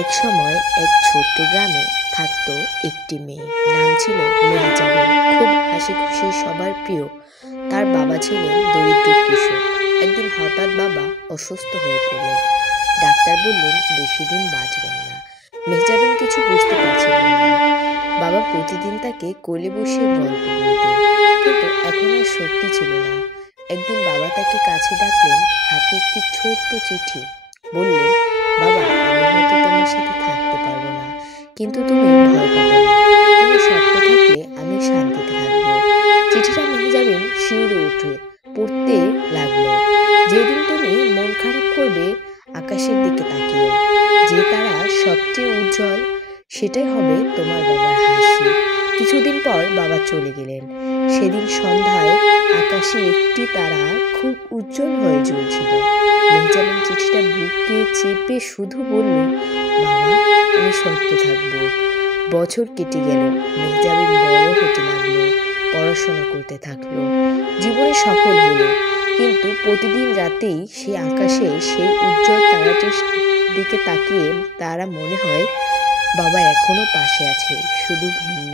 এক সময় এক ছোট্ট গ্রামে থাকতো একটি মেয়ে। নাম ছিল মেহজাবিন। খুব হাসি খুশি, সবার প্রিয়। তার বাবা ছিলেন দরিদ্র কৃষক। একদিন হঠাৎ বাবা অসুস্থ হয়ে পড়লেন। ডাক্তার বললেন বেশি দিন বাঁচবেন না। মেহজাবিন কিছু বুঝতে পারছিলেন না। বাবা প্রতিদিন তাকে কোলে বসিয়ে গল্প বলতেন, কিন্তু এখন আর শক্তি ছিল না। একদিন বাবা তাকে কাছে ডাকলেন, হাতে একটি ছোট্ট চিঠি। বললেন, বাবা, আমি হয়তো তোমার সাথে থাকতে পারবো না, কিন্তু তুমি ভয় পাবে না। তুমি শক্ত থাকলে আমি শান্তিতে থাকবো। চিঠিটা মেহজাবিন শিউরে উঠে পড়তে লাগলো। যেদিন তুমি মন খারাপ করবে, আকাশের দিকে তাকিও। যে তারা সবচেয়ে উজ্জ্বল, সেটাই হবে তোমার বাবার হাসি। কিছুদিন পর বাবা চলে গেলেন। সেদিন সন্ধ্যায় আকাশে একটি তারা খুব উজ্জ্বল হয়ে জ্বলছিল। মেহজাবিন চিঠিটা বুকে চেপে শুধু বলল, বাবা, আমি শক্ত থাকবো। বছর কেটে গেল। মেহজাবিন বড় হতে লাগলো, পড়াশোনা করতে থাকলো, জীবনে সফল হলো। কিন্তু প্রতিদিন রাতেই সেই আকাশে সেই উজ্জ্বল তারাটির দিকে তাকিয়ে তারা মনে হয় বাবা এখনো পাশে আছে, শুধু ভিন্ন